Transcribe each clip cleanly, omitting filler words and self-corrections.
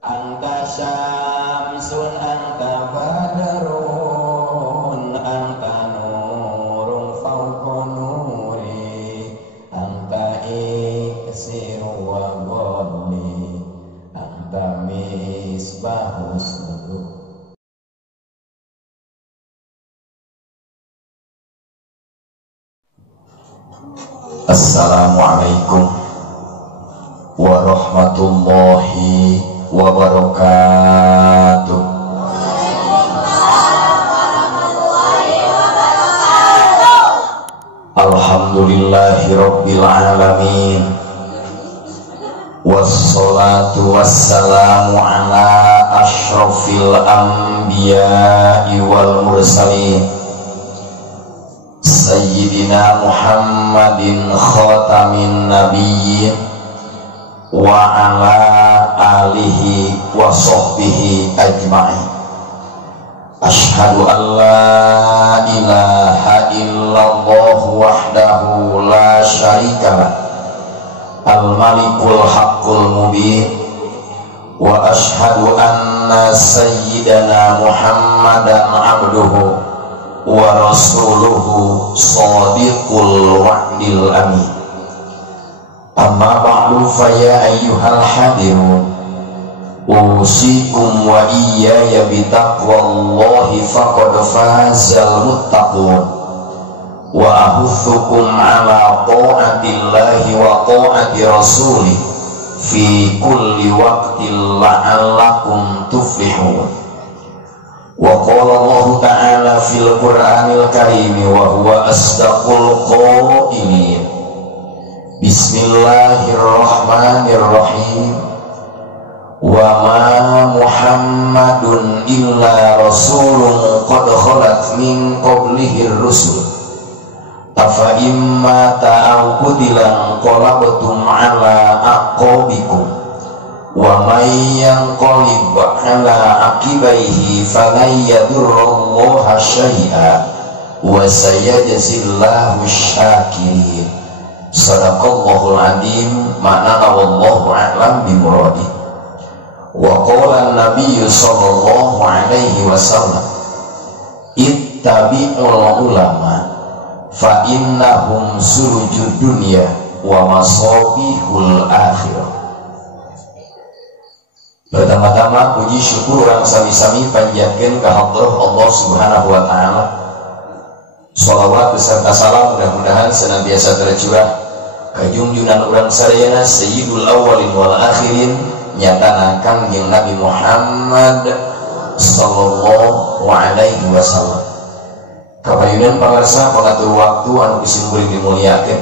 Anta syamsun anta badrun anta nurun fawqa nuri anta iksiru wa ghalli anta misbahus nudur. Assalamualaikum warahmatullahi wabarakatuh. Alhamdulillahi rabbil alamin. Wassalatu wassalamu ala asyrafil anbiya'i wal mursalin Sayyidina Muhammadin khatamin nabiyyin wa ala alihi wa sahbihi ajma'in. Ashhadu an la ilaha illallah wahdahu la syarikalah al-malikul haqqul mubin wa ashhadu anna sayyidana Muhammadan abduhu wa rasuluhu shadiqul wa'dil amin. Amma ba'du fa ya ayyuhal hadirun usikum wa iyaya bitaqwallahi faqad fazal muttaqun wa ahuthukum ala ta'atillahi wa ta'ati rasulih fi kulli waqtin la'allakum tuflihun. Wa qala Allah ta'ala fil Qur'anil Karim wa huwa asdaqul qailin. Bismillahirrahmanirrahim. Wa ma Muhammadun illa rasulun qad khalat min qablihi rusul afa imma ta'aw qutilan qalabtum ala aqabikum wa may yanqalib ala aqibaihi falan yadurrallaha syai'a wa sayajzillahu syakirin. Sadaqallahul adzim. Ma'ana wallahu a'lam bimuradi. Wa qala an-nabiy sallallahu alaihi wasallam ittabi'ul ulama fa innahum surujud dunya wa masabihul akhirah. Pertama-tama puji syukur orang sami-sami panjatkeun ka hadrah Allah Subhanahu wa taala. Shalawat beserta salam mudah-mudahan senantiasa tercurah ka junjungan urang sadayana sayyidul awwalin wal akhirin nyatana Kangjeng Nabi Muhammad sallallahu alaihi wasallam. Kapayunan pangarsa pengatur waktu anu kusimuring dimuliakeun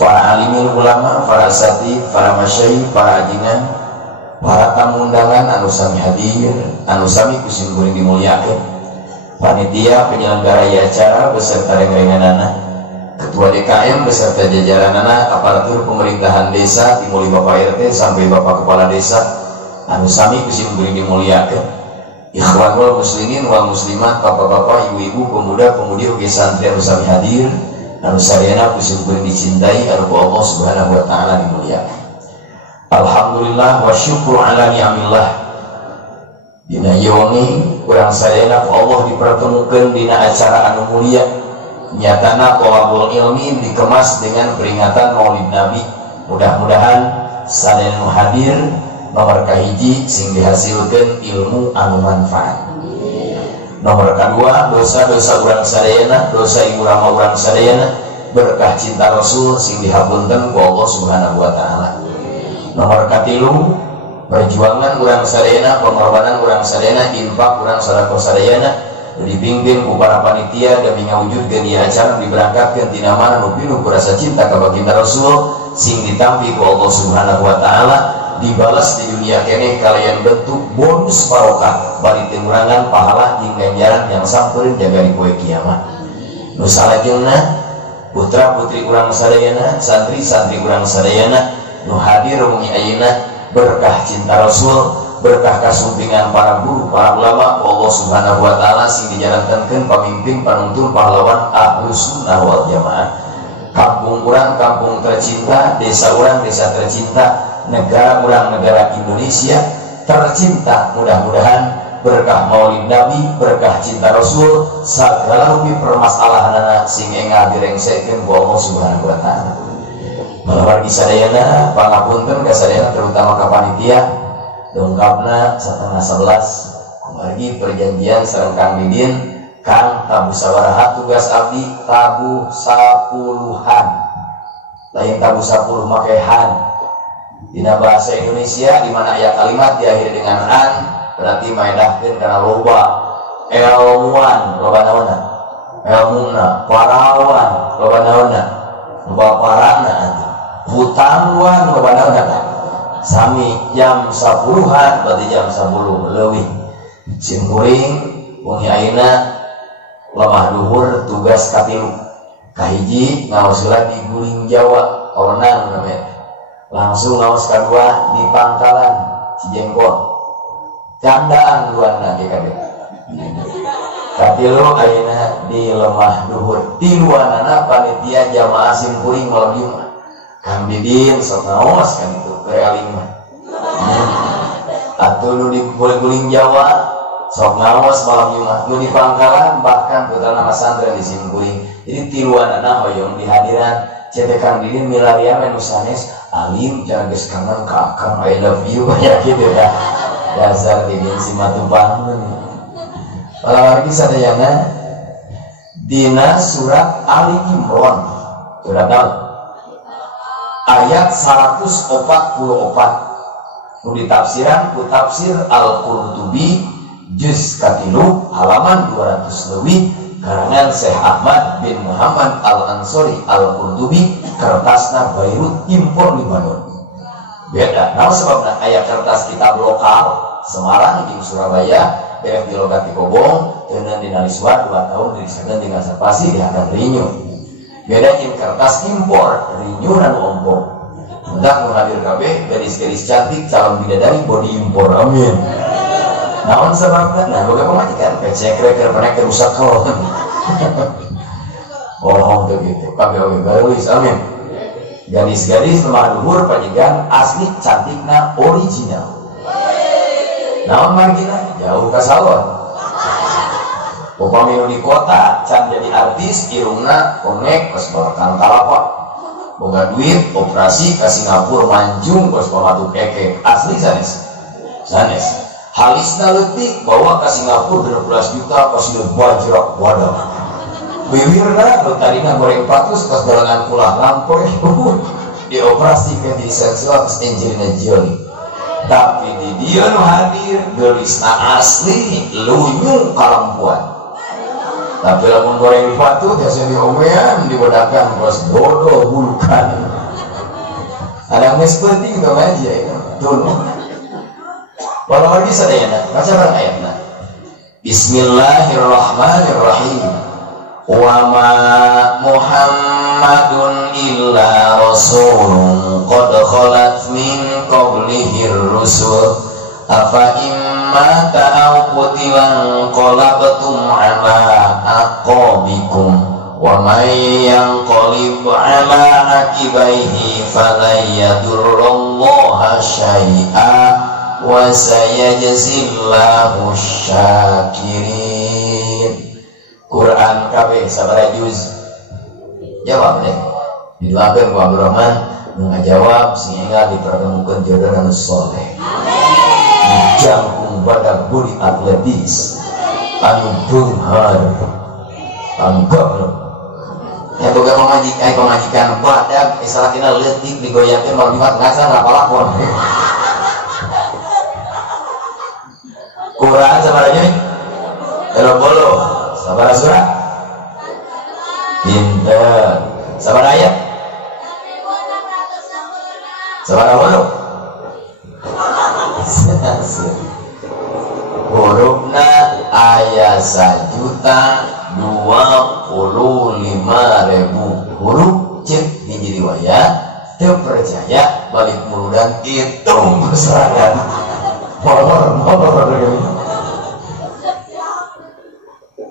para alimul ulama, para asatidz, para masyayikh, para ajinan, para tamu undangan anu sami hadir, anu sami kusimuring dimuliakeun, panitia penyelenggara acara beserta reng-renganana, ketua DKM beserta jajaranana, aparatur pemerintahan desa dimulai Bapak RT sampai Bapak Kepala Desa anu sami kusimuring dimuliakeun, ikhwanul muslimin wal muslimat, bapak-bapak, ibu-ibu, pemuda-pemudi oge santri anu sami hadir, anu sadayana kusimuring dicintai anu Allah Subhanahu wa taala dimuliakeun. Alhamdulillah wa syukur ala ni'amillah. Dina yaumi urang sadayana ku Allah dipertemukeun dina acara anu mulia. Nyatana thalabul ilmi dikemas dengan peringatan Maulid Nabi. Mudah-mudahan sadayana nu hadir nomor kahiji sing dihasilkeun ilmu anu manfaat. Nomor kedua dosa-dosa urang sadayana, dosa ibu rama urang sadayana berkah cinta Rasul sing dihapunten ku Allah Subhanahu wa taala. Nomor katilu perjuangan urang sadayana, pengorbanan urang sadayana, infak urang sedekah sadayana dibimbing ku para panitia demi ngawujudkeun ieu acara diberangkatkeun tina mana nu pinuh ku rasa cinta ka baginda Rasul sing ditampi ku Allah Subhanahu wa taala, dibalas di dunia kene kalian bentuk bonus barokah bari tingurangan pahala jeung ganjaran yang sampeun jaga di poe kiamat. Nu salajengna putra putri urang sadayana, santri-santri urang sadayana nu hadir mungi ayeuna berkah cinta Rasul, berkah kasumpingan para guru, para ulama Allah Subhanahu wa taala sing dijalankankeun pamimpin panuntun pahlawan Ahlus Sunnah wal Jamaah. Kampung urang kampung tercinta, desa urang desa tercinta, negara urang negara Indonesia tercinta. Mudah-mudahan berkah maulid Nabi, berkah cinta Rasul, segala rupi permasalahan sing enggak direngsekeun ku Allah Subhanahu wa taala. Malawargi sadayana pangapunten ka sadayana terutama ka panitia dongkapna 10:30 kumargi perjanjian sareng Kang Didin Kang tabu sawaraha tugas abdi tabu 10-an lain tabu 10 makehan dina bahasa Indonesia di mana aya kalimat diakhiri dengan an berarti maedahkeun kana loba ilmuan loba naonna ilmuna parawan loba naonna loba parana hutangwan loba naonna sami jam 10-an berarti jam 10 leuwih simkuring wengi ayeuna lemah duhur tugas katilu kahiji ngaos heula di Guling Jawa awenang namanya langsung ngaos kadua di Pangkalan Cijengkol candaan luarna GKD katilu ayeuna di lemah duhur tiluanana panitia jamaah simkuring malam Jumat Kang Didin sok ngaos kan itu realing mah atuh nu di Guling Jawa sok ngaos malam Jumat nu di Pangkalan bahkan putra nama santri di simkuring jadi tiluanana hoyong di hadiran cetek Kang Didin milarian menu sanes alim jangan geus kangen ka Kang I love you banyak gitu ya dasar Didin si matupang lagi sadayana dina surat Ali Imran surat naon ayat 144 nu ditafsiran ku tafsir Al-Qurtubi juz katilu halaman 200 lebih karangan Syekh Ahmad bin Muhammad Al-Ansori Al-Qurtubi kertasna Beirut impor Libanon beda nah sebabna aya kertas kitab lokal Semarang di Surabaya BF di Logati Kobong dan di Naliswar 2 tahun dirisakan dengan spasi di akan Rinyu beda in kertas impor Rinyu dan ompong hendak menghadir KB gadis-gadis cantik calon bidadari body impor amin naon sebabna nah boga pamajikan pecek reker pernah kerusak kawan bohong tuh gitu KB oge garis amin gadis-gadis lemah luhur pajigan asli cantikna original naon margina jauh ka salon upami nu di kota can jadi artis irungna konek kos bawakan kalapa boga duit operasi ka Singapura manjung kos pamatu keke asli sanes halisna leutik bawa ka Singapura 12 juta kos hidup bajrak wadah bibirna nu tadina goreng patus kos dalangan kulah lampoy dioperasi ke di sensual kos Angelina Jolie tapi di dia nu hadir gelisna asli lunyung kalampuan tapi lamun goreng di patu biasa diomean dibedakan bos bodoh bulukan ada yang penting itu aja ya tuh walau lagi sadayana baca barang ayatna Bismillahirrahmanirrahim wa ma Muhammadun illa rasulun qad khalat min qablihi rusul afa imma ta'aw qutilan qalabtum ala aqabikum wa may yanqalib ala aqibaihi falan yadurrallaha syai'a wa sayajzillahu syakirin. Quran KB sabaraha juz jawab deh didoakeun ku Abdurrahman nu ngajawab sehingga dipertemukan jodoh anu soleh dijangkung badak budi atletis anu beunghar anggap ya boga pamajikan badak isalatina leutik digoyangkeun malam Jumat ngasa ngapalakon Quran sabaraha bolo sabaraha surat pinter sabaraha ayat sabaraha hurufna ayat 1.025.000 huruf cek hiji riwayat teu percaya balik muludan hitung serangan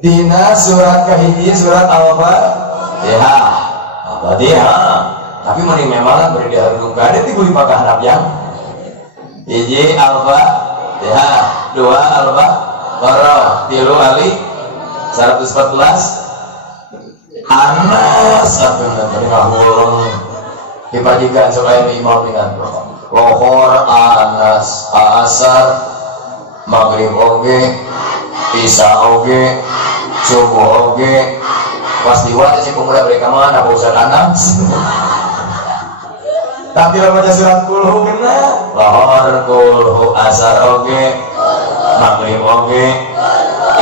dina surat kahiji surat Al-Fatihah tapi mending memang beri diharudung gade ti buli pakai harap yang hiji Al-Fatihah ya 2 Al-Baqarah 3 Ali 114 Anas apeuna teh ngahulung dipajikan supaya imam dengan lohor Anas asar maghrib oge isya oge subuh oge pas diwat si pemuda mereka mana Pak Ustaz Anas tapi baca surat kulhu kena lohor kulhu asar oge maghrib oge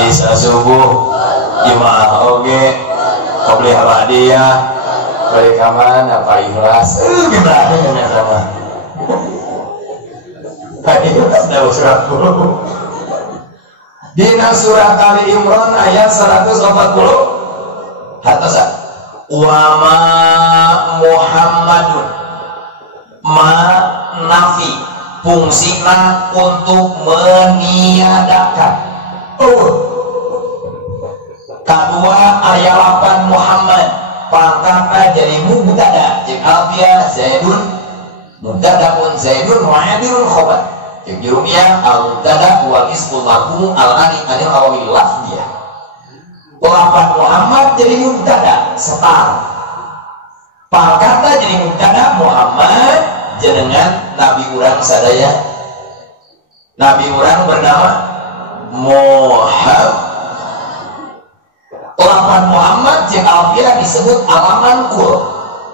isya subuh jemaah oge Qobliyah Ba'diyah balik aman apa ikhlas kita dengan sama ikhlas dari surat kulhu dina surat Ali Imran ayat 140 hatasan wa ma Muhammadun ma nafi fungsina untuk meniadakan kedua ayat 8 Muhammad pangkatna jadi mubtada jeung alfiah zaidun mubtada pun zaidun mu'adirun khobar jeung jurumiyah al-mubtada wal ismul marfu al-ani anil awamil lafdiyah 8 Muhammad jadi mubtada setar pangkatna jadi mubtada Muhammad jenengan nabi urang sadaya nabi urang bernama Muhammad 8 Muhammad jeung alfiah disebut alaman kul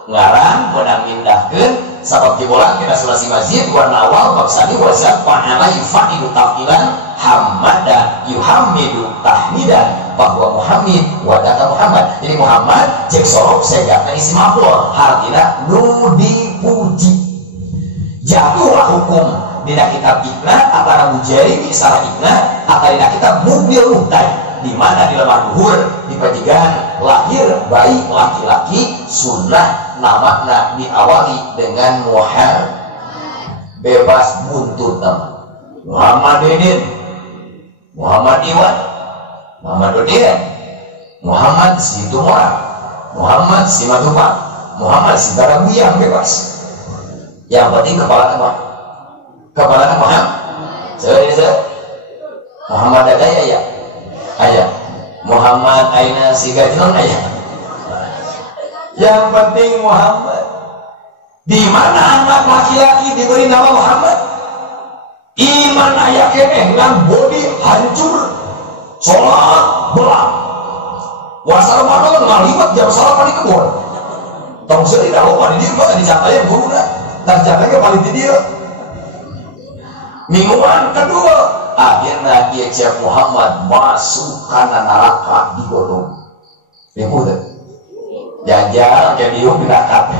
ngaran menang mindahkeun sabab tibolan kita sulasi mazid warna awal bab sani wazat fa'ala yufa'ilu tafilan hamada yuhamidu tahmidan bahwa Muhammad wadata Muhammad jadi Muhammad cek sorok segakna isi maf'ul artina nu dipuji jatuhlah hukum dina kitab ikna antara mujari isara ikna atau dina kitab mubil muhtad di mana di lemah luhur dipajikan lahir bayi laki-laki sunnah namakna diawali dengan Muhammad bebas buntut nama Muhammad Didin Muhammad Iwan Muhammad Dodin Muhammad Situmora Muhammad Simatupang Muhammad Sibarabuyang bebas yang penting kepala nama Muhammad saya Muhammad ada ya ayah Muhammad aina sigajun ayah yang penting Muhammad di mana anak laki-laki diberi nama Muhammad iman ayah keneh dengan bodi hancur sholat belang puasa Ramadan ngalibat jam sholat paling kebun tong seri dah lupa di dia mah dicapai guru nah dan capai paling di dia mingguan kedua akhirnya dia Syekh Muhammad masuk karena neraka di godong mudah jajar kayak dium di neraka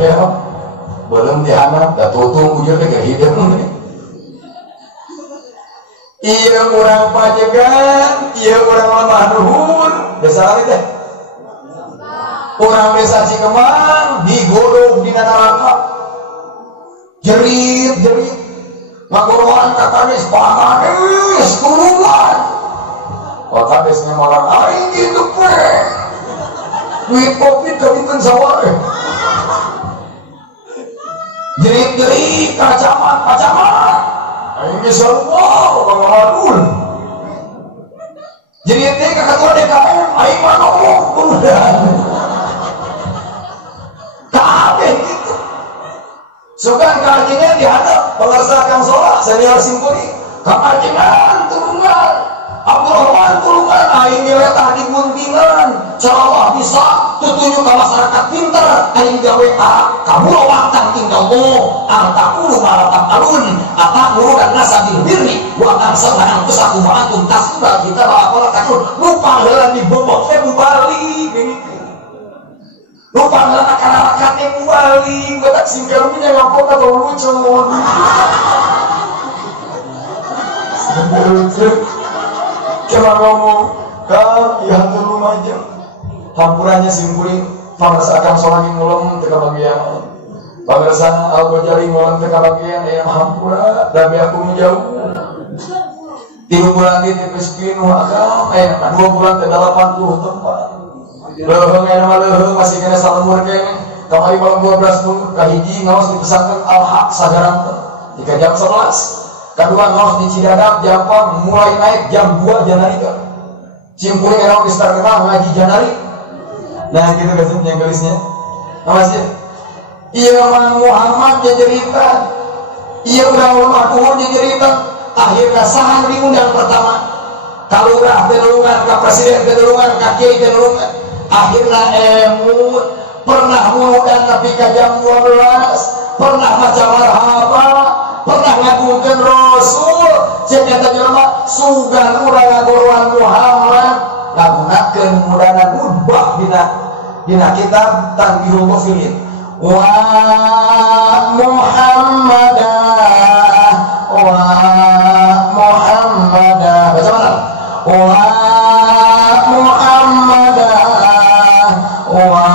belum dihanap dah tutung ujurnya ke hidup iya orang pajegan iya orang lemah luhur desa lagi teh orang desa Cikemang digodong di neraka jerit ngagorohan katanis pakanis kurungan katanisnya malah aing gitu duit kopi kebintun sawah jerit kacamat aing bisa wow bangun jeritnya ketua DKM aing mana udah kabeh gitu sukan kajian dihadap melaksanakan sholat senior simpuri kajian turungan Abdurrahman turungan aing nilai di guntingan ceramah bisa tutunjuk ke masyarakat pinter aing gawe kamu waktan tinggal mo antakulu malatak alun atakulu dan nasabil birri wa tansalah angkusakum wa antum tasbah kita bawa takun lupa heula di bobot teh bubali lupa ngelah akar-akarnya bubali gue tak singkir punya ngapok atau lucu coba ngomong kan ya hantu lumajang hampurannya simpuri pangresakan solangin ngulam teka bagian pangresan al-Ghazali ngulam teka bagian yang hampura dan aku menjauh 3 bulan di tipis pinuh agam 2 bulan ke 80 tempat leuheung aya leuheung masih kena salumur kene kamari malam 12 pun kahiji ngaos dipesankeun al-haq sagaranteun 3 jam 11 Kedua ngos di Cidadap Jampang mulai naik jam 2 Janari kan. Cimpuring erau di terkenal ngaji Janari. Nah gitu kan yang gelisnya. Masih. Iya Mang Muhammad cerita. Iya udah ulama kuhun cerita. Akhirnya sahan diundang pertama. Kalurah tenulungan, ka presiden tenulungan, ka kiai tenulungan. Akhirnya emut pernah ngundang tapi ka jam 12. Pernah baca marhaba, pernah ngagungkeun Rasul. Ternyata jelema sugan urang ngaguruan Muhammad ngagunakeun mudahan ubah dina kitab Tanbihul Ghafilin. Wa Muhammadah, wa Muhammadah. Baca mana? Wa Muhammadah, wa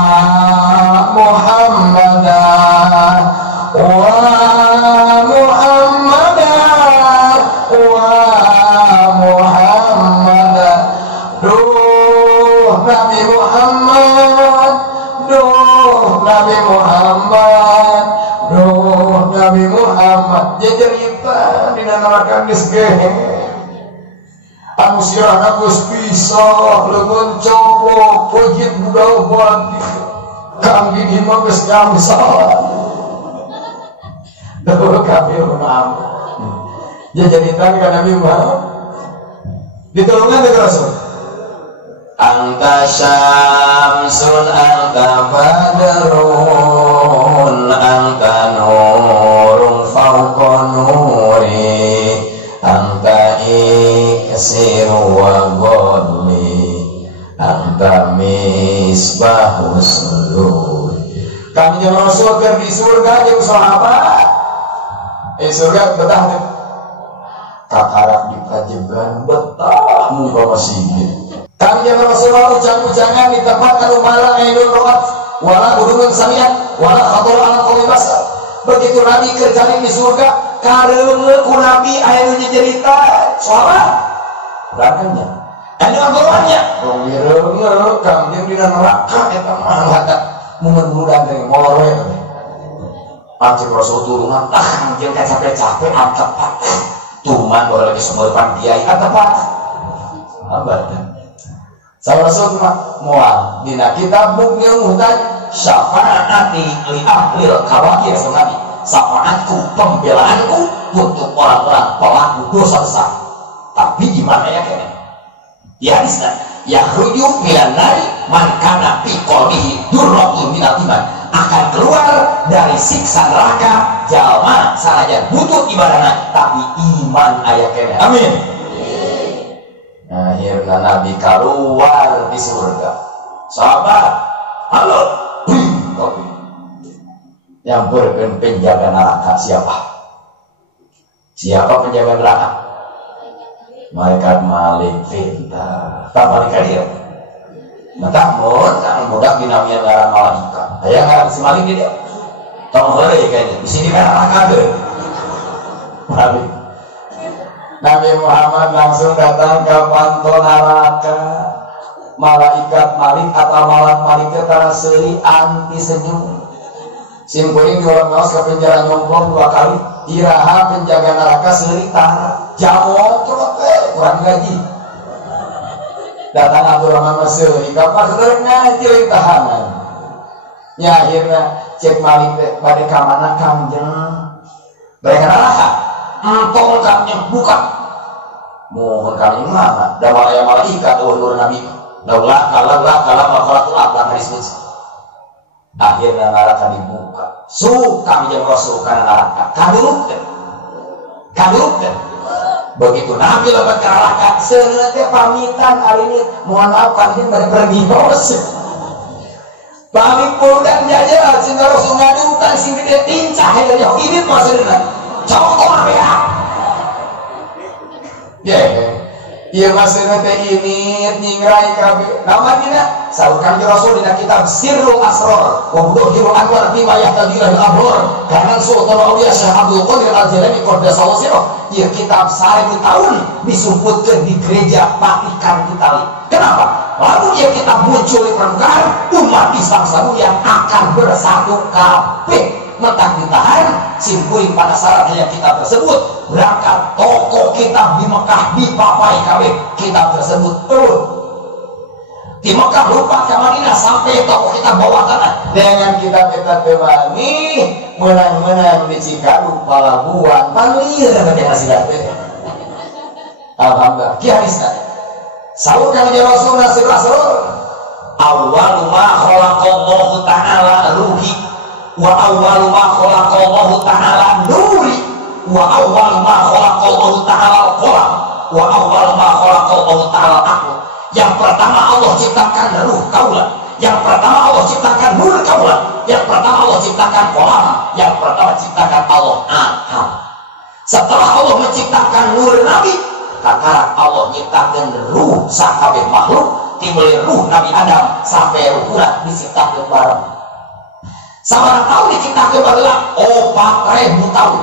Muhammadah, wa Muhammadah, wa Muhammadah. Duh Nabi Muhammad, duh Nabi Muhammad, duh Nabi Muhammad. Jejerita dina neraka geus gehe. Anu sirahna geus pisah, leungeun coblok, pojit budal badi. Kang di mah geus nyamsal. Duh kafir Muhammad. Jejerita ka Nabi Muhammad. Ditulungan deui Rasul. Anta syamsun anta badrun anta nurun fawqa nuri anta iksiru wa ghodli anta misbahus sulur. Kami Rasul keur di surga jeung sahabat. Surga betah teh. Kakarak dikajeban betah muga masjid. Kami yang Rasulullah ucang-ucangan di tempat anu malang ainul roat wala gudungan samian wala khatar ala qawmi basar. Begitu Nabi kerjaan di surga kareuneu ku Nabi aya nu cerita sahabat berangkatnya anu anggawannya romireuneu kang jeung dina neraka eta mah hadat mun bulan teh molore teh Anjing Rasul turungan tah jeung capek-capek antepat tuman bae lagi sumeupan kiai antepat abad. Saya Rasul cuma mual dina kitab Mughniul Muhtaj syafaati li ahli kabair Nabi. Syafaatku, pembelaanku untuk orang-orang pelaku dosa besar. Tapi gimana ya kene? Ya hadisna yakhruju minan nari man kana fi qalbihi durratun minal iman. Akan keluar dari siksa neraka jalma sanajan butut ibadahna tapi iman aya kene. Amin. Akhirnya Nabi keluar di surga. Sahabat, halo, kopi. Yang berken penjaga neraka siapa? Siapa penjaga neraka? Malaikat Malik pintar. Tak malaikat dia. Namun, kan budak dinamanya darah malaikat. Ayah ngarang si Malik dia. Tong heureuy kayaknya. Di sini kan neraka tuh. Nabi Muhammad langsung datang ke panto neraka. Malaikat Malik atau malak Malik itu tara seuri anti senyum. Simpuring di orang ngaos ke penjara nyomplong 2 kali. Iraha penjaga neraka seuri tara. Jawab kurang gaji. Datang Abdurrahman seuri. Kapan seuri ngaji tahanan. Ya akhirnya cek Malik bade ka mana Kangjeng. Mereka neraka. Entong kami buka. Mohon kami mana? Dalam ayat malaikat nur Nabi. Daulah kalau makhluk Allah disebut. Akhirnya neraka dibuka. Kami jeung Rasul kana neraka. Kaduruk. Begitu Nabi lewat ke neraka, seuneu teh pamitan hari ini. Mohon maaf kami bari pergi bos. Pamit pulang jajal sing Rasul ngadungkan sing gede tincah aya ini maksudna. Contoh ya. Iya maksudnya teh ini nyingrai kabeh. Nama dina saurkan ke Rasul dina kitab Sirrul Asrar wa Budhirul Anwar fi ma yahtadilul abror. Karena Sultan Auliya Syekh Abdul Qadir Al-Jilani qaddasallahu sirrah. Ieu kitab 1000 tahun disumputkeun di gereja Vatikan Itali. Kenapa? Lalu ia kitab muncul di permukaan umat Islam selalu yang akan bersatu kabeh mentak ditahan simpuling pada saran yang kita tersebut berangkat toko kita di Mekah di papai kabeh kita tersebut di Mekah lupa ke Madinah sampai toko kita bawa tanah dengan kita temani menang-menang di Cikadu Palabuhan panlir dengan hasilnya alhamdulillah kiariskan sahur kami Rasul nasir Rasul awwalu ma khalaqallahu ta'ala ruhi wa awwalu ma khalaqallahu ta'ala nuri wa awwalu ma khalaqallahu ta'ala qalam wa awwalu ma khalaqallahu ta'ala aku. Yang pertama Allah ciptakan ruh kaula, yang pertama Allah ciptakan nur kaula, yang pertama Allah ciptakan qalam, yang pertama ciptakan Allah akal. Setelah Allah menciptakan nur Nabi, sekarang Allah ciptakan ruh sakabeh makhluk, timbul ruh Nabi Adam sampai ruh urang diciptakan bareng. Sabarang tahun diciptakan bareng 4.000 tahun.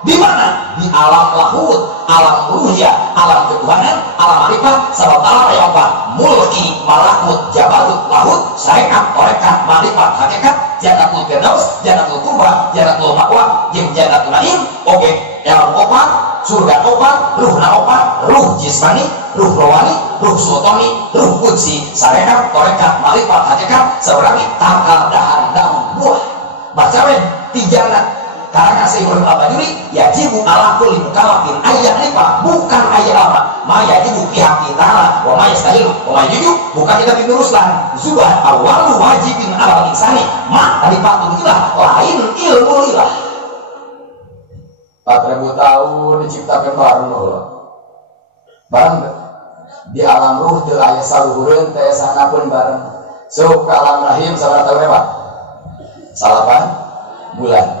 Di mana? Di alam lahut, alam ruhya, alam ketuhanan, alam marifat, sebab alam yang apa? Mulki, malakut, jabarut, lahut, syariat, torekat, marifat, hakikat, janatul firdaus, janatul kubra, janatul ma'wa, jeung janatul naim, oke, alam opat, surga opat, ruh na opat, ruh jismani, ruh rohani, ruh sultani, ruh kudsi, syariat, torekat, marifat, hakikat, seorang tangkal dahan daun buah. Baca men, tijana. Karena Syekhul Al-Bajuri yajibu ala kulli mukallafin ayat lipa bukan ayat lama ma yajibu pihak kita wa ma yastahil wa ma yuju bukan kita bin Ruslan zubah awal wajibin ala insani ma alifatulillah lain ilmu lillah 4.000 tahun diciptakan bareng bareng di alam ruh teu aya saluhureun teh sanapeun bareng sok ka alam rahim sabaraha tahun lewat 8 bulan.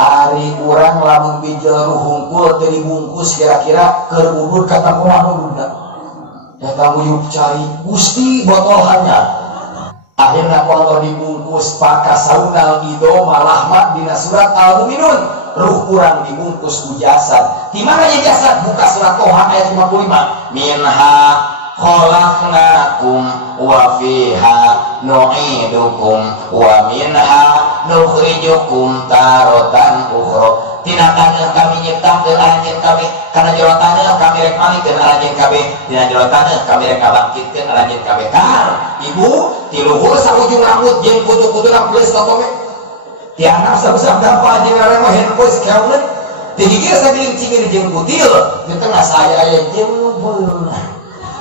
Ari urang lamun bijil ruh hungkul teu dibungkus kira-kira keur ubud kata kumaha ubudna eta muyuk cai Gusti botol hanya akhirna Allah dibungkus pakai saunal ido malahmat dina surat Al-Mu'minun ruh urang dibungkus ku jasad di mana ya jasad buka surat Toha ayat 55 minha khalaqnakum wa fiha nu'idukum wa minha nukhrijukum taratan ukhra tina taneuh kami nyiptakeun anjeun kami kana jero taneuh kami rek malikeun anjeun kami tina jero taneuh kami rek ngabangkitkeun anjeun kami kan ibu ti luhur saujung rambut jeung kutu-kutuna pleus totome ti anak sabesar dampa jeung ngaran mah handphone kauleuh ti hiji sageling cingir jeung kutil di tengah saya aya jeung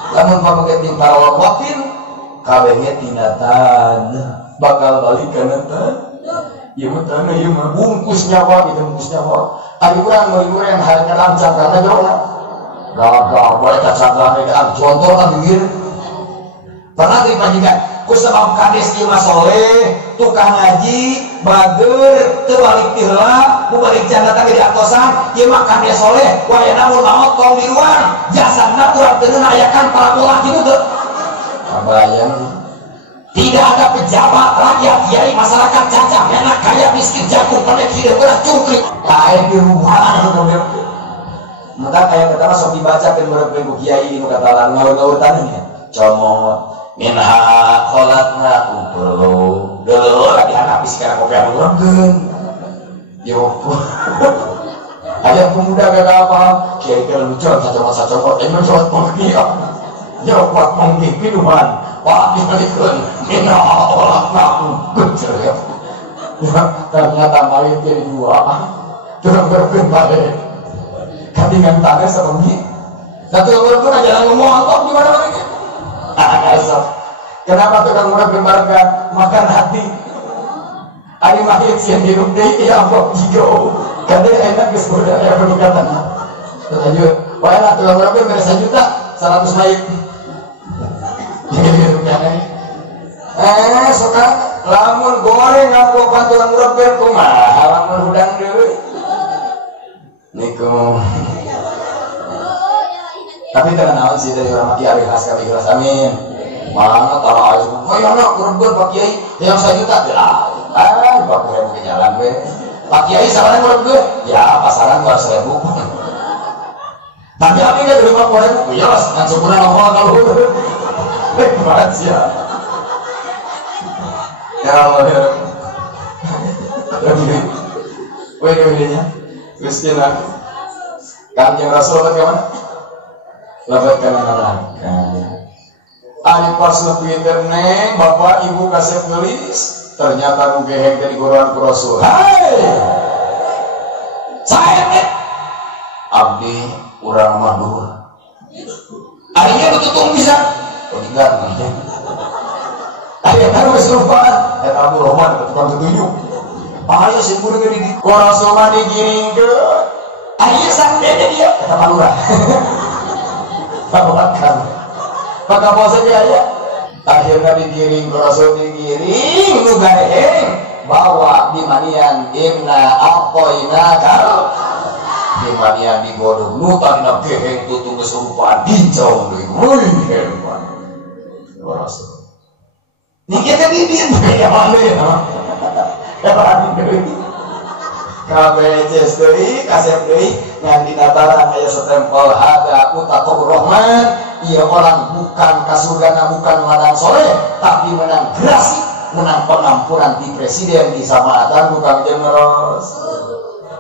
lamun pamaget jeung para wafin kabehnya tina taneuh bakal balik kana taneuh ieu taneuh ieu mah bungkus nyawa itu bungkus nyawa ari urang meureun yang hareunya lancang karena jorona gagah bae kacangane da contoh kan bieu pernah dipanjingkan ku sabab kades ieu mah soleh tukang ngaji bager teu balik ti heula mu balik jannah teh di atosan ieu mah kades soleh wae namun maot tong diruan jasadna urang teu ngayakan para ulah kitu teu kabayang. Tidak ada pejabat, rakyat, kiai, masyarakat, cacat, enak, kaya, miskin, jagung, pendek, hidup, berat, cungkrik kayak di rumah maka kayak pertama sok dibaca ke menurut ibu kiai ini kata ngaur-ngaur tanahnya comot minha khalaqnakum dulu lagi anak bisikara kopi anu renggeun yo ada pemuda gak apa kiai keur lucu sacomot emang cowok pergi yo kuat manggi minuman Pak dibalikan minha khalaqnakum ya ternyata balik jadi dua turun berbalik kandingan tanah seperti satu orang pun aja ngomong antop di mana mereka asap kenapa tukang murah berbarga makan hati hari mahir siang di rumah ya Allah hijau kadang enak kesemudah ya peningkatan lanjut wah enak tukang murah berbarga 1 juta 100 naik suka lamun goreng ngaku tukang murah berbarga lamun hudang dulu Nikum. Tapi dengan naon sih dari orang kiai khas kami kelas amin. Mana tara aja. Oh ya nak kurang Pak Kiai yang 1 juta lah. Pak Kiai ke jalan we. Pak Kiai sabarang kurang gue. Ya pasaran 200.000. Tapi apa dia dari 50.000? Ya kan sempurna ngomong kalau. Baik banget sih ya. Ya Allah ya. Wede-wedenya Gusti Nabi Kanjeng Rasul lebat ke mana? Lebat ke neraka. Ari pas nepi neng bapak ibu kasih gelis ternyata nu geheng dari Quran ku Rasul. Hai saya abdi urang madur arinya tutung bisa tinggal nanti aya taruh serupaan eta Abu Rahman tukang tunjuk aya simpul ge di Rasul mah digiringkeun aya sandede dia eta palurah pabakan maka bose dia aya akhirnya digiring Rasul digiring nu gaheng bawa di manian inna aqoina kal di manian digodong nu tadina geheng tutung keserupaan dincong deui weuy hebat Rasul niki teh didin ya male hebat deui kabeh jes deui kasep deui ngan dina barang aya setempel hada utaqur rahman ieu orang bukan ka surgana bukan ladang soleh tapi menang grasi menang pengampunan di presiden di samaatan bukan generos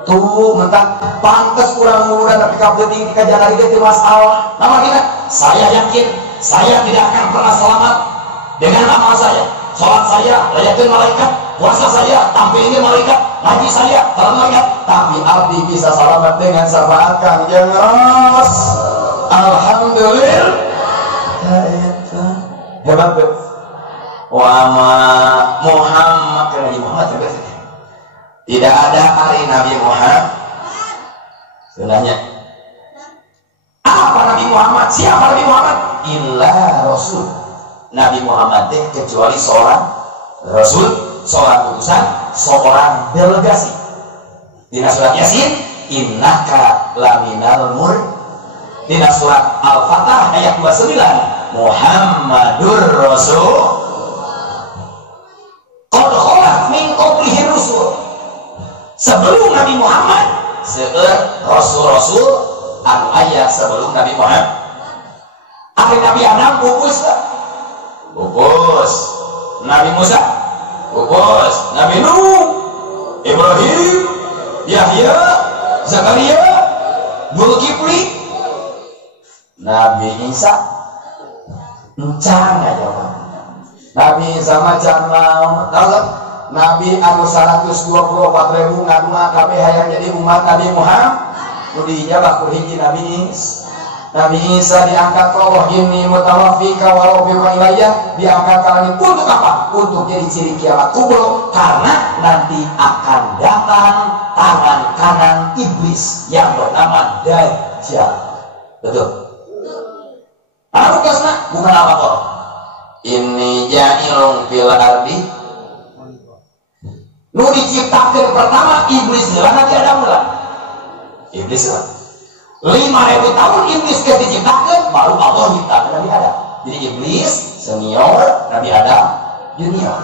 tuh mentang pantes kurang muda tapi kabeting di kajalan itu masalah nama kita saya yakin saya tidak akan pernah selamat dengan amal saya sholat saya layakkan malaikat puasa saya tampilnya malaikat ngaji saya malaikat tapi abdi bisa selamat dengan syafaat Kang generos alhamdulillah hebat tuh wama Muhammad Nabi Muhammad tidak ada hari Nabi Muhammad sebenarnya apa Nabi Muhammad siapa Nabi Muhammad illa Rasul Nabi Muhammad kecuali seorang Rasul seorang utusan seorang delegasi di surat Yasin innaka laminal mur di surat Al-Fatah ayat 29 Muhammadur Rasul qad khalat min qablihi rusul sebelum Nabi Muhammad seueur rasul-rasul anu aya sebelum Nabi Muhammad ari Nabi Adam pupus Nabi Musa pupus Nabi Nuh Ibrahim Yahya Zakaria Zulkifli Nabi Isa encan aja Nabi Isa macan mau Nabi anu 124.000 ngadua kabeh hayang jadi umat Nabi Muhammad nu dijabah ku hiji Nabi Isa Nabi Isa diangkat ke Allah ini mutawaffika wa rabbika ilayya diangkat ke langit untuk apa? Untuk jadi ciri kiamat kubur karena nanti akan datang tangan kanan iblis yang bernama Dajjal betul? Anak tugasnya bukan apa kok ini ja'ilun fil ardi nu diciptakan pertama iblis lah Nabi Adam lah iblis lah 5.000 tahun iblis ke diciptakan baru Allah ciptakan Nabi Adam jadi iblis senior Nabi Adam junior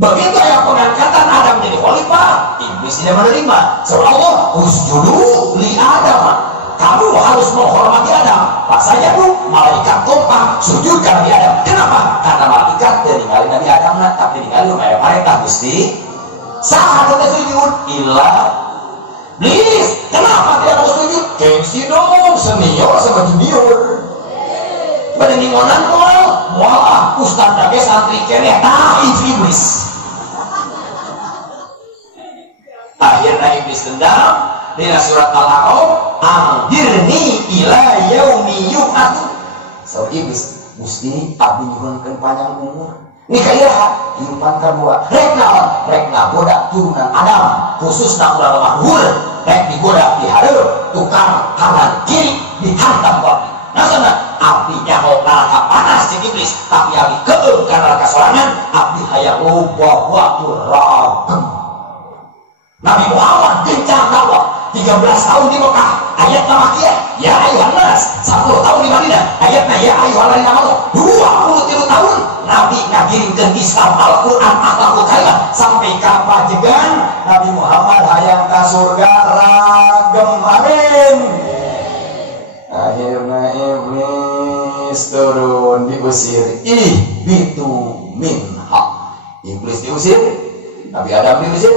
begitu yang pengangkatan Adam jadi khalifah iblis tidak menerima sebab Allah usjudu li Adam kamu harus menghormati Adam pas saja bu malaikat kompak sujud ke Nabi Adam kenapa? Karena malaikat dari Nabi Adam tapi tinggal mereka Gusti saat kita sujud ilah iblis kenapa dia harus sujud? Gengsi dong senior sama junior pada nimonan mual ustaz dage santri kene tah iblis akhirnya iblis dendam di surat Al-A'raf anjirni ila yaumi yub'atsun so iblis Gusti abdi nyuhunkeun panjang umur ini kairaha kehidupan kedua rek nagoda turunan Adam khususna urang mahur rek digoda dihareup tukang kanan kiri dihantam babi nasana abdi nyaho neraka panas jeung iblis tapi abdi keung ka neraka sorangan abdi hayang loba waktu ragem Nabi Muhammad gencang dakwah 13 tahun di Mekah ayatna Makkiyah ya ayuhan nas 10 tahun di Madinah ayatna ya ayuhal ladzina amanu 23 tahun Nabi ngagiringkeun Islam Al-Qur'an akhlakul karimah sampai ka pajegan Nabi Muhammad hayang ka surga ragem amin akhirna iblis turun diusir bitu minha iblis diusir Nabi Adam diusir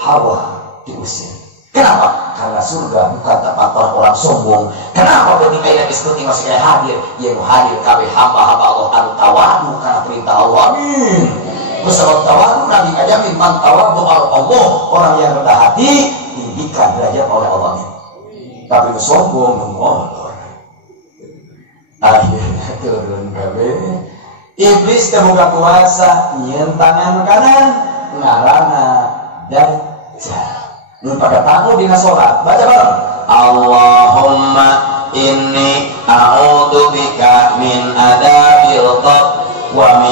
Hawa diusir. Kenapa? Karena surga bukan tempat orang sombong. Kenapa ketika yang diskusi masih hadir, yang hadir kami hamba-hamba Allah anu tawadu karena perintah Allah. Amin. Bersama tawadu Nabi ngajamin man tawadu Allah, orang yang rendah hati tinggikan derajat oleh Allah. Tapi sombong mengotor. Akhirnya turun kabeh. Iblis kemuka kuasa nyen tangan kanan ngarana Dajjal. Nun pada tamu dina salat baca bareng Allahumma inni a'udzubika min adabil qabr wa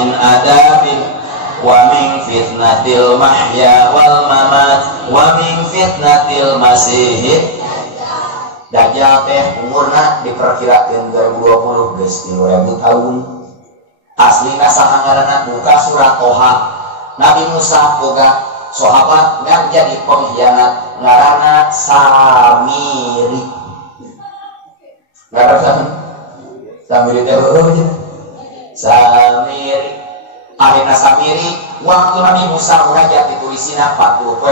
min fitnatil mahya wal mamat wa min fitnatil masih Dajjal teh umurna diperkirakan 2020 geus 2000 tahun. Aslina sahangaranna buka surat Toha. Nabi Musa boga sahabat nggak jadi pengkhianat ngarana Samiri. Ngarana Samiri terus Samiri. Akhirnya Samiri waktu Nabi Musa munajat ditulisina 40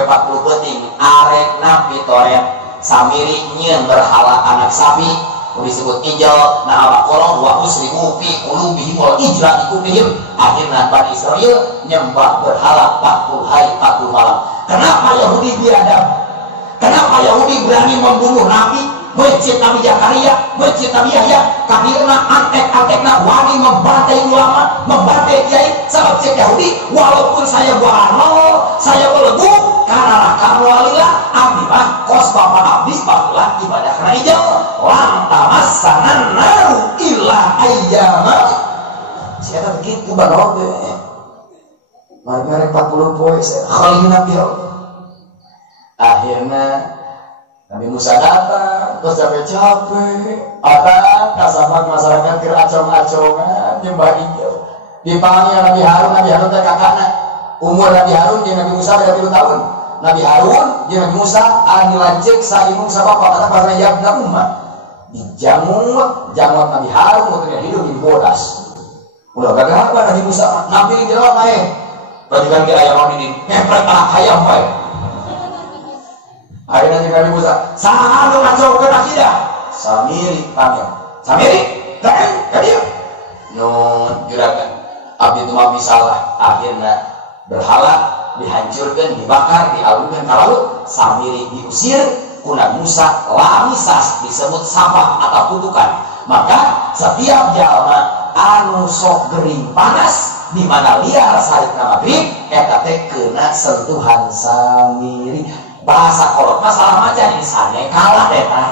penting arek nabi toret Samiri nyeun berhala anak sapi disebut ijal nah apa kolong wa muslimu fi qulubihim wal ijra ikubihim. Akhirnya Bani Israel nyembah berhala 40 hari 40 malam. Kenapa Yahudi biadab? Kenapa Yahudi berani membunuh Nabi, mencit Nabi Zakaria, mencit Nabi Yahya, karena antek-antekna wani membantai ulama, membantai kiai. Sebab cek Yahudi, walaupun saya wano, saya belegu, karena kamu walilah, abdi mah kos bapak abdi bakulah ibadah karena ijal. Lantamas sanan naru illa ayyama. Siapa begitu barobe? Mari 40 poin khalina biar. Akhirnya Nabi Musa datang, terus capek-capek, ada kasamat masyarakat keracong-acongan, nyembah ijal. Dipanggil Nabi Harun teh kakakna. Umur Nabi Harun jeung Nabi Musa 30 tahun. Nabi Harun jeung Nabi Musa anu lanceuk saindung sabapa kata para yabna ummah. Dijamut Nabi Harun waktu dia hidup di bodas. Udah gagah apa Nabi Musa? Nabi di dalam naik. Bagikan dia ayam ini, ngepret anak ayam bae. Akhirnya Nabi Musa, saha nu ngacaukeun akidah? Samiri panggil. Samiri, kan dia. Nu juragan. Abdi itu mah salah. Akhirnya berhala dihancurkan, dibakar, dialungkan ke laut. Samiri diusir. Kuna Musa lamisas disebut sabah atau kutukan. Maka setiap jalma anu sok gering panas di mana liar sarikna maghrib eta teh kena sentuhan Samiri. Bahasa kolot masalah macam ini sane kalah eta.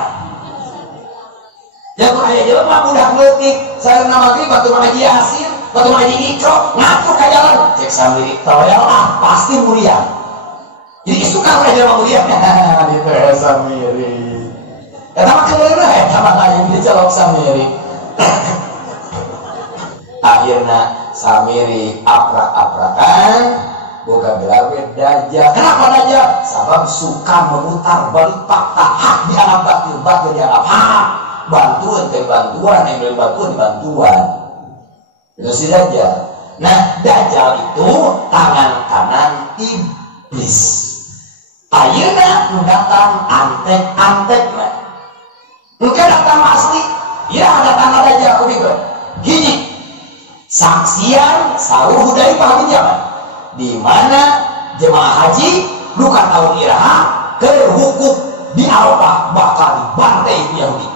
Jangan aya jelema budak leutik sarikna maghrib batu ngaji Yasin, batu ngaji Iqra, ngaku ka jalan cek Samiri toyol pasti mulia. Jadi suka oleh jelema mulia. Itu Samiri. Eta mah keuleuh eta mah aya dicelok Samiri. Akhirnya Samiri aprak-aprakan boga belawe Dajjal. Kenapa Dajjal? Sabab suka memutar balik fakta. Hak dianggap batil, batil dianggap hak. Bantuan ke bantuan, yang beli bantuan di bantuan. Itu si Dajjal. Nah, Dajjal itu tangan kanan iblis. Ayeuna datang antek-antek. Mungkin datang asli. Ya, datang Dajjal begitu. Gini. Saksian saruh Hudzaifah bin Yaman di mana jemaah haji luka tahun iraha terhukuk di Arafah bakal dibantai Yahudi.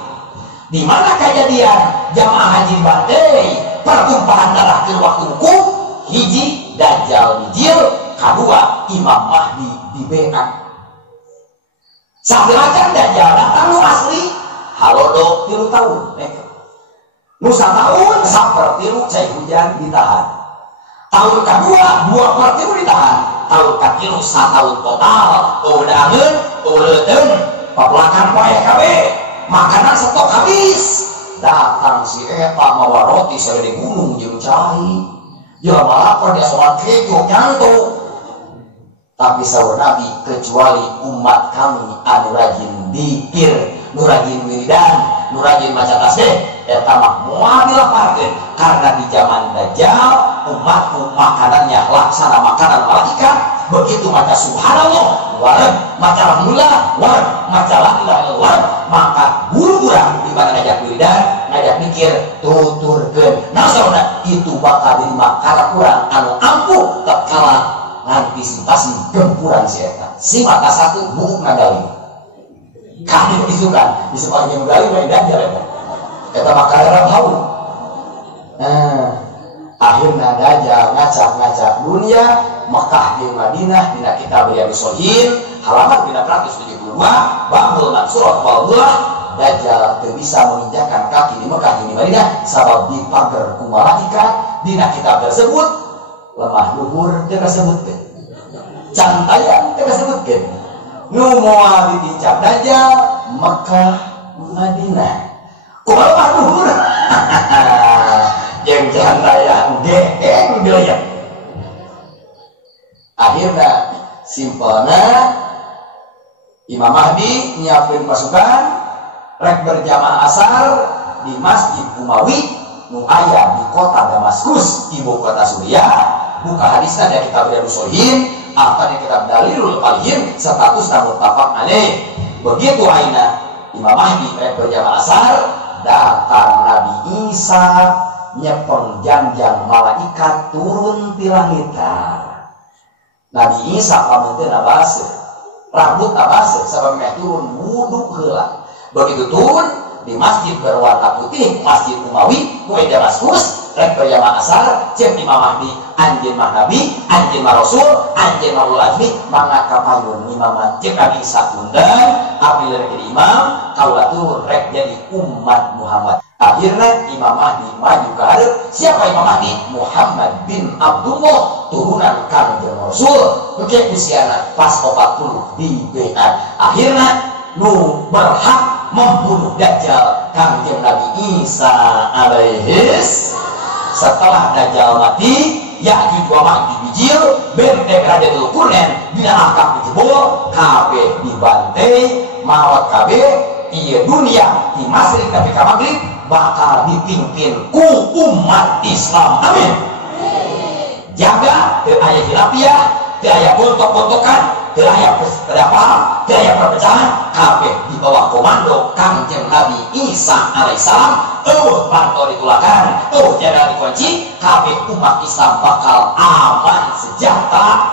Di mana kejadian jemaah haji dibantai pertumpahan darah ke waktu hukum hiji Dajjal dijil, kedua Imam Mahdi dibeak. Sabeulacan Dajjal datang nu asli halodo 3 tahun. Nusa tahun seperti cai hujan ditahan. Tahun kedua 2/3 ditahan. Tahun ketilu 1 tahun total. Udangeun, uleuteun, papelakan poe kabeh. Makanan stok habis. Datang si eta mawa roti sare di gunung jeung cai. Jelema lapar dia soal kejo nyanto. Tapi saur Nabi kecuali umat kami anu rajin dikir, nu rajin wiridan, nu rajin maca tasbih. Eta mah moal dilaparkeun karena di zaman Dajjal umatku makanannya laksana makanan malaikat begitu maca subhanallah wareg, maca alhamdulillah wareg, maca la ilaha illallah, maka guru urang di mana ngajak wiridan ngajak mikir tuturkeun nasaona itu bakal jadi makara urang anu ampuh tatkala antisipasi gempuran si eta si mata satu buuk ngadali kami itu kan di sepanjang gali main dajal eta makara haul. Akhirnya dajal ngacak dunia Mekah di Madinah dina kitab Riyadhus Shalihin halaman 372 babul mansurat wallah dajal teu bisa menginjakan kaki di Mekah di Madinah sabab dipager ku malaikat dina kitab tersebut lemah luhur teu kasebutkeun cantayan teu kasebutkeun nu moal didincak dajal Mekah Madinah kumaha lemah luhur yang cantayan geng doyan. Akhirnya simpelna Imam Mahdi nyiapin pasukan rek berjamaah asar di Masjid Umawi nu aya di kota Damaskus ibu kota Suriah. Buka hadisna dari kitab Riyadhus Shalihin apa di kitab Dalilul Falihin status muttafaq alaih. Begitu aina Imam Mahdi rek berjamaah asar datang Nabi Isa nyepeng janjang malaikat turun di langitan. Nabi Isa pamunteun abase, rambut abase sabab meh turun wudu heula. Begitu turun di masjid berwarna putih, Masjid Umawi, kue Damaskus, rek berjamaah asar, cek Imam Mahdi, anjeun mah Nabi, anjeun mah Rasul, anjeun mah ulul azmi, mangga kapayun imaman cek Nabi Isa undang, abdi jadi imam, kaula turun rek jadi umat Muhammad. Akhirnya Imam Mahdi maju ke hadap. Siapa Imam Mahdi? Muhammad bin Abdullah, turunan Kanjeng Rasul. Oke, usiana pas 40 di BA. Akhirnya nu berhak membunuh Dajjal Kanjeng Nabi Isa alaihis. Setelah Dajjal mati, Ya'juj wa Ma'juj bijil, benteng Rajatul Qur'an dina akak dijebol, kabeh dibantai, mawat kabeh, ieu dunia di masrik tapi ka magrib bakal dipimpin ku umat Islam. Amin. Jaga teu aya hilafiah, teu aya bontok-bontokan, teu aya paham, teu aya perpecahan, kabeh di bawah komando Kanjeng Nabi Isa alaihissalam. Panto ditulakan, jaga dikunci, kabeh umat Islam bakal aman sejahtera,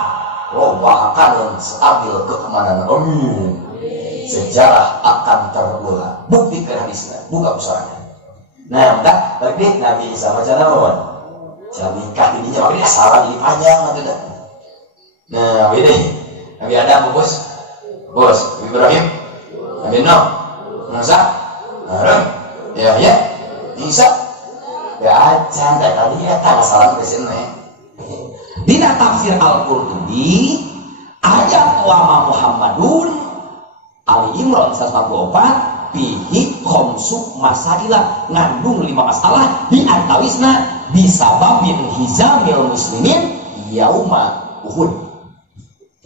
lobakan stabil keamanan. Amin. Sejarah akan terulang. Bukti hadisnya, buka pusarannya. Nah, udah balik Nabi Isa macam naon? Jangan nikah ini jawab ini salah jadi panjang atau tidak? Nah, ini Nabi Adam bos, Nabi Ibrahim, Nabi Nuh, Musa, Harun, ya, Isa, ya aja, tadi ya tak salah kesini. Dina tafsir Al-Qurtubi ayat wa Muhammadun Ali Imran 144 fihi khamsu masailah ngandung 5 masalah di antawisna bisababin hizamil muslimin yauma Uhud.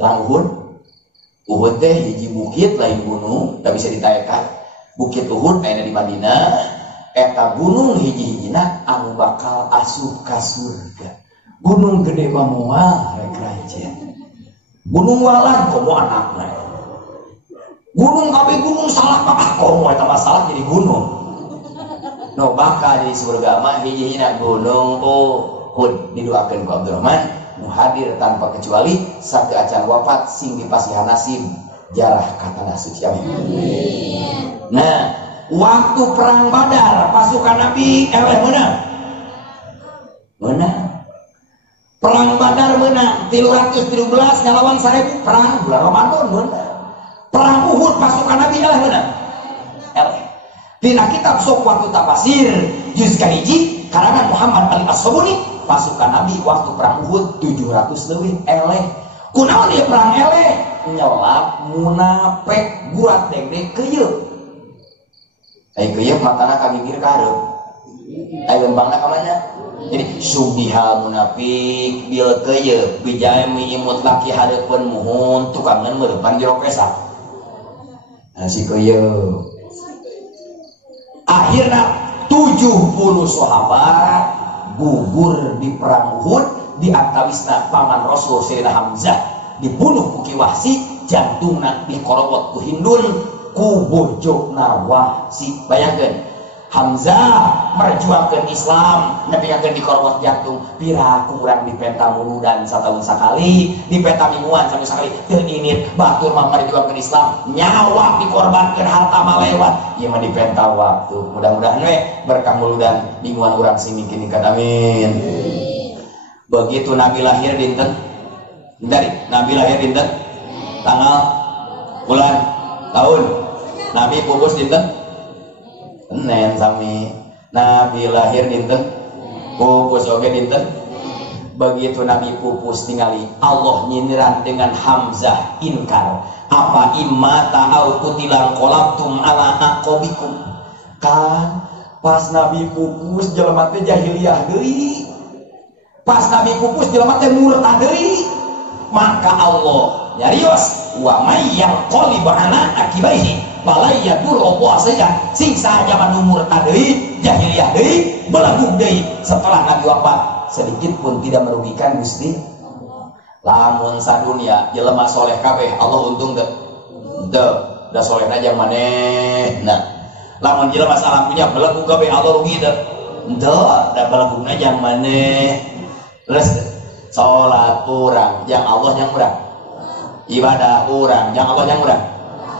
Lang Uhud teh hiji bukit lain gunung tak bisa ditayakan. Bukit Uhud aya di Madinah eta gunung hiji-hijina anu bakal asup ka surga. Gunung gede mah moal rek raja. Gunung walan komo anakna. Gunung kabeh gunung salah mah komo eta masalah jadi gunung. No bakal jadi surga mah hiji-hijina gunung Uhud didoakeun ku Abdurrahman nu hadir tanpa kecuali satu acan wafat sing dipasihan nasib jarah kata nasib amin. Nah, waktu perang Badar pasukan Nabi menang. Perang Badar menang 317 ngalawan 1000 perang bulan Ramadan menang. Perang Uhud pasukan Nabi menang. Dina kitab sok waktu tafsir juz kahiji karangan Muhammad Al-Ashabuni pasukan Nabi waktu perang Uhud 700 lebih eleh. Kunaon ieu perang eleh? Nyolap munafik gurat deg-deg keuyeup. Ai keuyeup matana kagigir ka hareup. Ai lembangna ka mana? Jadi subihal munafik bil keuyeup bijami imut laki hareupeun muhun tukangan meurepan jero pesak. Nah si keuyeup. Akhirnya 70 sahabat gugur di perang Uhud di antawisna paman Rasul Sayyidina Hamzah dibunuh ku Ki Wahsi, jantungna dikorowot ku Hindun ku bojona Wahsi. Bayangkeun Hamzah merjuangkeun Islam nepikeun dikorowot jantung, piraku urang dipenta muludan satahun sakali, dipenta mingguan sampai sakali teu init batur mah merjuangkeun Islam, nyawa dikorbankeun harta mah lewat, ieu mah dipenta waktu. Mudah-mudahan we berkah muludan mingguan urang simingkin nikah, amin. Begitu Nabi lahir dinten dari Nabi lahir dinten tanggal bulan tahun Nabi pupus dinten Senin sami. Nabi lahir dinten pupus oge dinten. Begitu Nabi pupus tingali Allah nyindiran dengan Hamzah inkar, apa imma ta'au kutilang kolabtum ala aqobikum. Kan pas Nabi pupus jelema teh jahiliyah deui, pas Nabi pupus jelema teh murtad deui, maka Allah nyarios wa may yanqalib ala akibaihi balaya dulu puasanya sing saja manumur tadei jahiliyah deui belenggu deui setelah Nabi wafat sedikit pun tidak merugikan Gusti. Lamun sadunya jelema soleh kabeh Allah untung teu da solehna jeung manehna. Lamun jelema salah punya belenggu kabeh Allah rugi teu da belengguna jeung maneh. Terus salat urang jeung Allah yang urang, ibadah urang jeung Allah yang urang,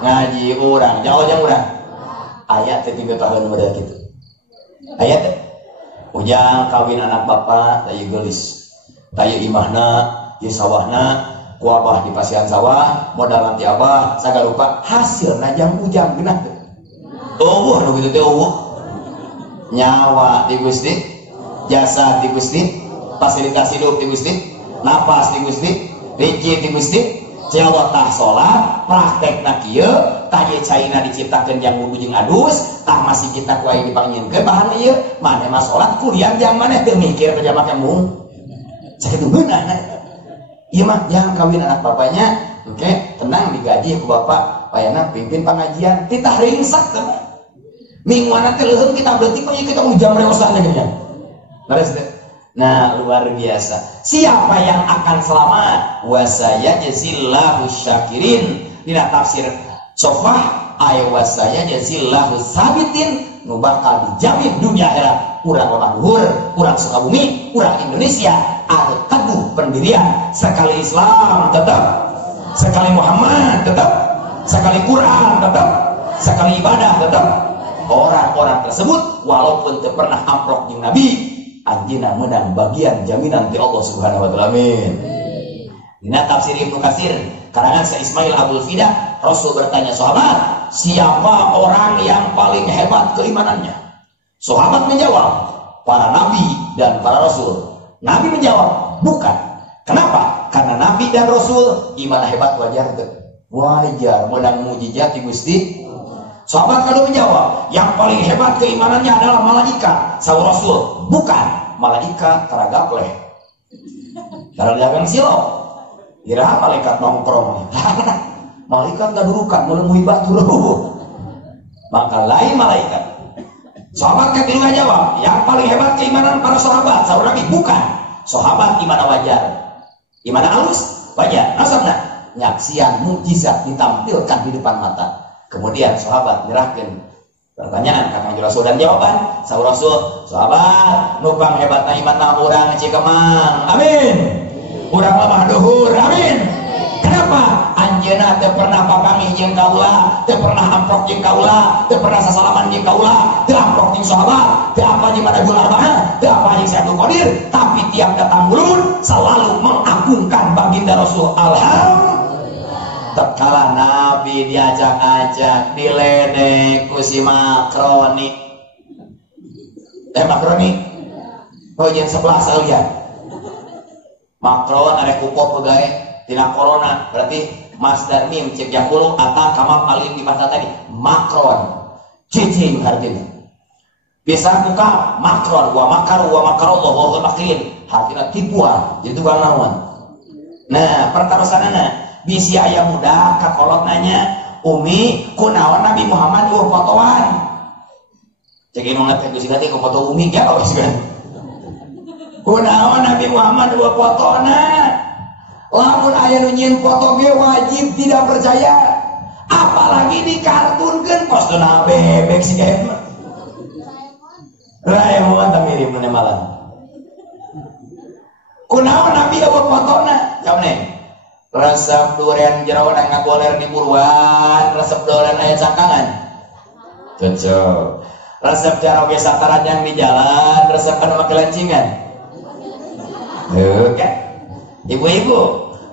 ngaji orang, jauh yang orang. Ayat 3 tahun muda gitu. Ayat ujang kawin anak bapak, tayu gelis, tayu imahna, di sawahna, kuabah di pasian sawah, modal nanti abah, saga lupa hasil najang ujang genah. Tuh, nu gitu teh nyawa di Gusti, jasa di Gusti, fasilitas hidup di Gusti, napas di Gusti, rezeki di Gusti. Jawa tah sholat praktek nak kieu tah ye caina diciptakeun jang bubu jeung adus tah masih kita ku aya dipangieunkeun bahan ieu maneh mah sholat kuliah jang maneh teu mikir ka jama kemung sakitu geunah ieu mah jang kawin anak bapaknya oke tenang digaji ku bapak payana pimpin pengajian titah ringsek teh mingguana teh leuheung kita berarti mah kita ujam reosan teh nya lares teh. Nah luar biasa. Siapa yang akan selamat? Wasaya jazillahu syakirin. Dina tafsir Sofah ayat wasaya jazillahu sabitin nu bakal dijamin dunia akhirat. Urang lemah luhur, urang Sukabumi, urang Indonesia anu teguh pendirian. Sekali Islam tetap, sekali Muhammad tetap, sekali Quran tetap, sekali ibadah tetap. Orang-orang tersebut walaupun teu pernah amprok jeung Nabi anjina menang bagian jaminan di Allah Subhanahu wa taala. Amin. Dina tafsir Ibnu Katsir karangan Syekh Ismail Abdul Fida, Rasul bertanya sahabat, siapa orang yang paling hebat keimanannya? Sahabat menjawab, para nabi dan para rasul. Nabi menjawab, bukan. Kenapa? Karena nabi dan rasul iman hebat wajar tuh. Wajar menang mujizat di Gusti. Sahabat kadang menjawab, yang paling hebat keimanannya adalah malaikat. Saur Rasul, bukan. Malaikat teragapleh. Kalau dagang silo, kira malaikat nongkrong. Malaikat gak durukan, melemui batu rubuh. Maka lain malaikat. Sahabat kedua jawab, yang paling hebat keimanan para sahabat. Saur Nabi, bukan. Sahabat iman wajar. Iman halus, wajar. Nasabna, nyaksian mukjizat ditampilkan di depan mata. Kemudian sahabat nyerahkan pertanyaan kakang Rasul dan jawaban saur Rasul, sahabat nupang hebatna iman urang Cikemang, amin. Urang lemah luhur, amin. Kenapa? Anjeunna teu pernah papangih jeung kaula, teu pernah amprok jeung kaula, teu pernah sasalaman jeung kaula, teu amprok jeung sahabat, teu apa jeung Madhabul Arba'ah, teu apa jeung Syaikhul Qadir, tapi tiap datang bulan selalu mengagungkan baginda Rasul. Alhamdulillah. Tatkala Nabi diajak-ajak diledek ku si Makroni. Makroni jeung sebelah sekalian. Makron ada kupok pegawai tina corona, berarti masdar mim cek yakulu ata kama paling di bahasa tadi Makron. Cicing artinya. Bisa buka Makron wa makarallah wa makirin. Artinya tipuan, jadi tukang naon. Nah, pertarusanana bisi aya muda kakolot nanya, Umi kunaon Nabi Muhammad luhur fotoan. Cek imong ngateh geus teh ku foto Umi gawe sih kan. Kunaon Nabi Muhammad luhur fotona. lamun aya nu nyieun foto ge wajib tidak percaya, apalagi dikartunkeun postuna bebek si gaib. Raemon teh mirip mun malam. Kunaon nabi eueuh fotona? Jam neng. Resep durian jero da ngagoler di buruan, resep durian aya cangkangan. Cocok. Resep jaro ge sataranjang di jalan, resep anu make lancingan. Heuh kan. Ibu-ibu,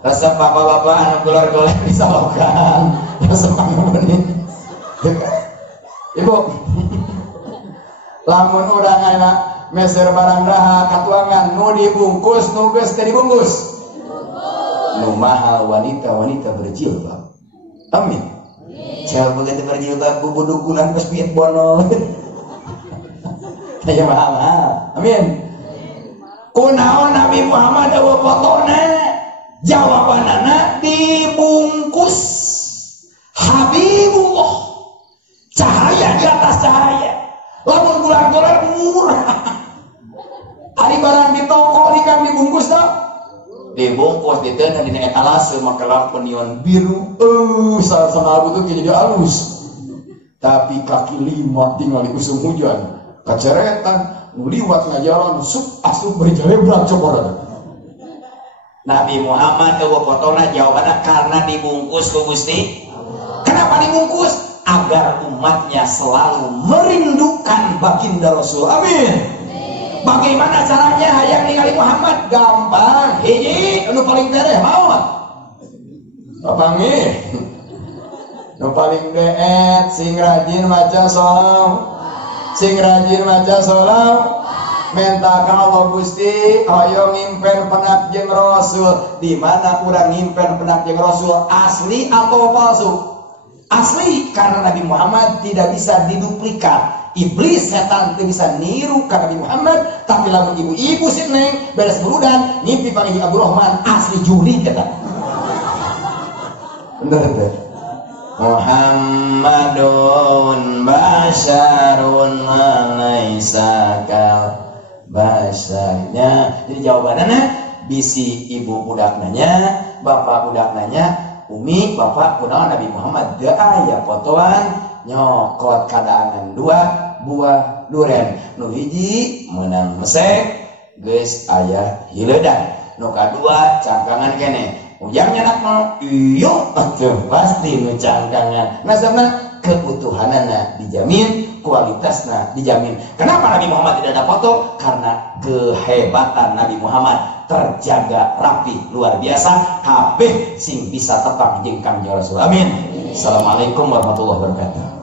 resep bapak-bapak anu golor-golor di salokan, resep anu bening. Ibu, lamun urang ayeuna meser barang raha katuangan nu dibungkus nu geus teu dibungkus. Nu mahal wanita-wanita berjilbab. Amin. Cewek begitu berjilbab bubudukunan geus piet bono. Aya mahal. Amin. Kunaon Nabi Muhammad eueuh fotona? Jawabanana dibungkus. Habibullah. Cahaya di atas cahaya. Lamun gular-gular murah. Ari barang di toko ikan dibungkus dah. Dibungkus diteun dina etalase make lampu neon biru. Salah itu jadi halus. Tapi kaki lima tinggal di usum hujan. Kaceretan nuliwat ngajalan asup berjalebrang coba. Nabi Muhammad eueuh fotona jawabanna karena dibungkus ku Gusti. Kenapa dibungkus? Agar umatnya selalu merindukan baginda Rasul. Amin. Bagaimana caranya hayang ningali Muhammad? Gampang. Hiji, anu paling tereh maot. Papanggih. Nu paling deet sing rajin maca sholawat. Sing rajin maca sholawat. Minta ka Allah Gusti, ayo ngimpen penak jeung Rasul. Di mana urang ngimpen penak jeung Rasul asli atau palsu? Asli, karena Nabi Muhammad tidak bisa diduplikat. Iblis setan tidak bisa niru ke Nabi Muhammad. Tapi lamun ibu-ibu si neng beres buludan ngimpi panggil Abdurrahman asli juri kata. Bener deh. Muhammadun basyarun laisa kal basyarnya. Jadi jawabannya bisi ibu budak nanya, bapak budak nanya. Umi, bapak, kunaon Nabi Muhammad teu aya fotoan nyokot kadaangan 2 buah duren. Nu hiji meunang mesek geus aya hileudan. Nu kadua cangkangan kene. Ujang nyanak mau iyo atuh pasti nu cangkangan. Nasabna keutuhanana dijamin, kualitasna dijamin. Kenapa Nabi Muhammad tidak ada foto? Karena kehebatan Nabi Muhammad terjaga rapi luar biasa. Kabeh sing bisa tepang jeung Kangjeng Rasul. Amin. Assalamualaikum warahmatullahi wabarakatuh.